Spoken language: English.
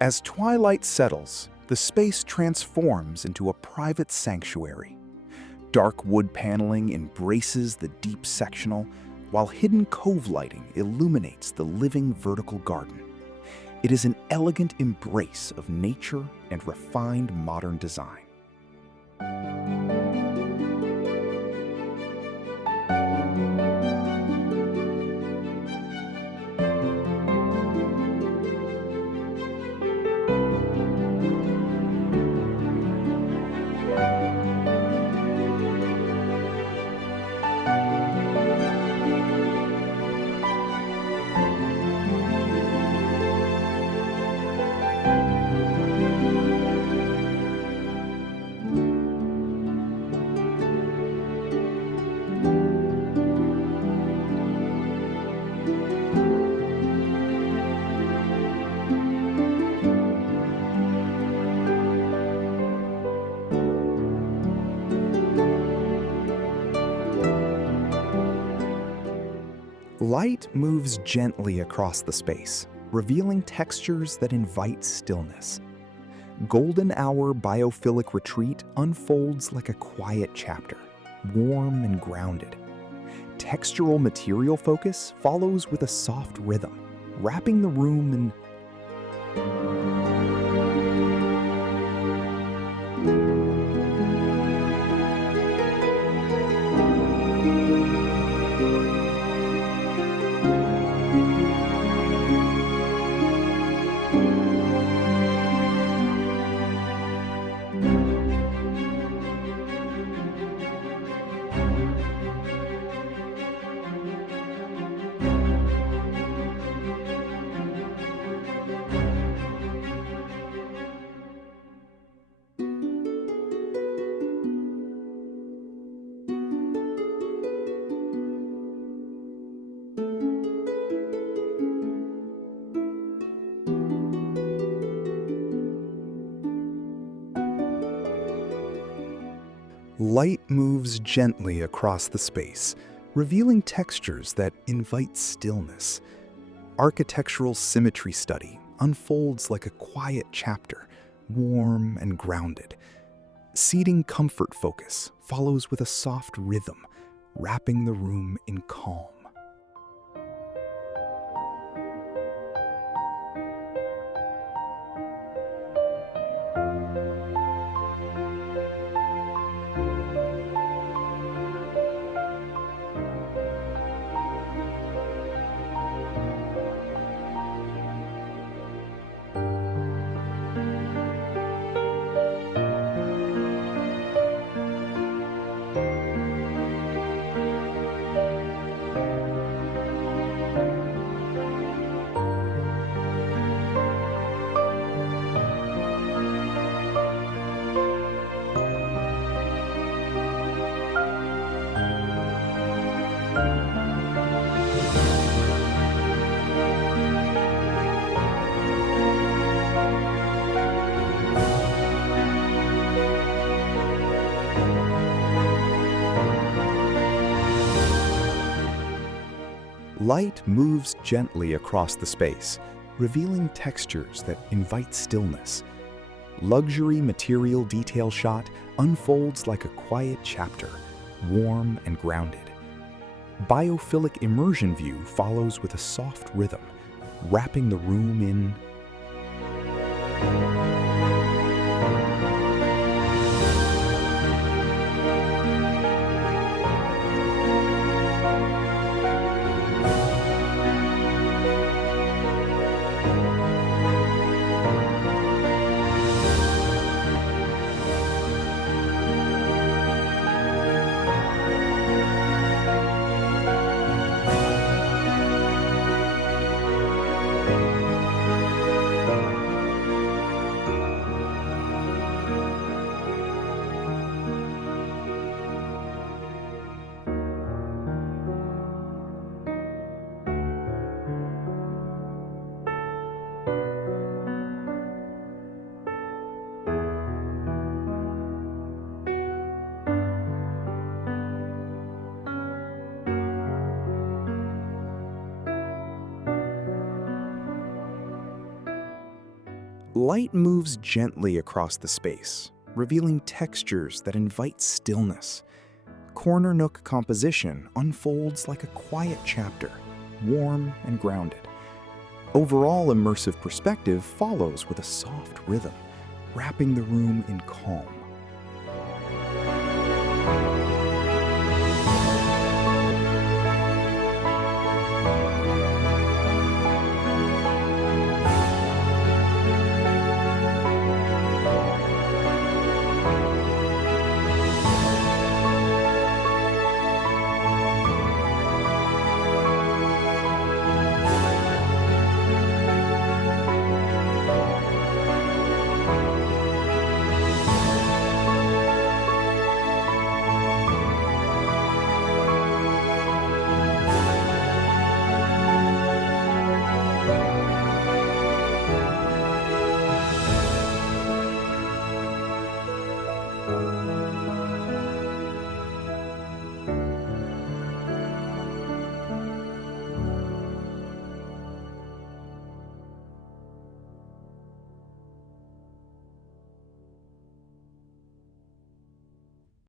As twilight settles, the space transforms into a private sanctuary. Dark wood paneling embraces the deep sectional, while hidden cove lighting illuminates the living vertical garden. It is an elegant embrace of nature and refined modern design. Light moves gently across the space, revealing textures that invite stillness. Golden Hour Biophilic Retreat unfolds like a quiet chapter, warm and grounded. Textural material focus follows with a soft rhythm, wrapping the room in Light moves gently across the space, revealing textures that invite stillness. Architectural symmetry study unfolds like a quiet chapter, warm and grounded. Seating comfort focus follows with a soft rhythm, wrapping the room in calm. Light moves gently across the space, revealing textures that invite stillness. Luxury material detail shot unfolds like a quiet chapter, warm and grounded. Biophilic immersion view follows with a soft rhythm, wrapping the room in Light moves gently across the space, revealing textures that invite stillness. Corner nook composition unfolds like a quiet chapter, warm and grounded. Overall immersive perspective follows with a soft rhythm, wrapping the room in calm.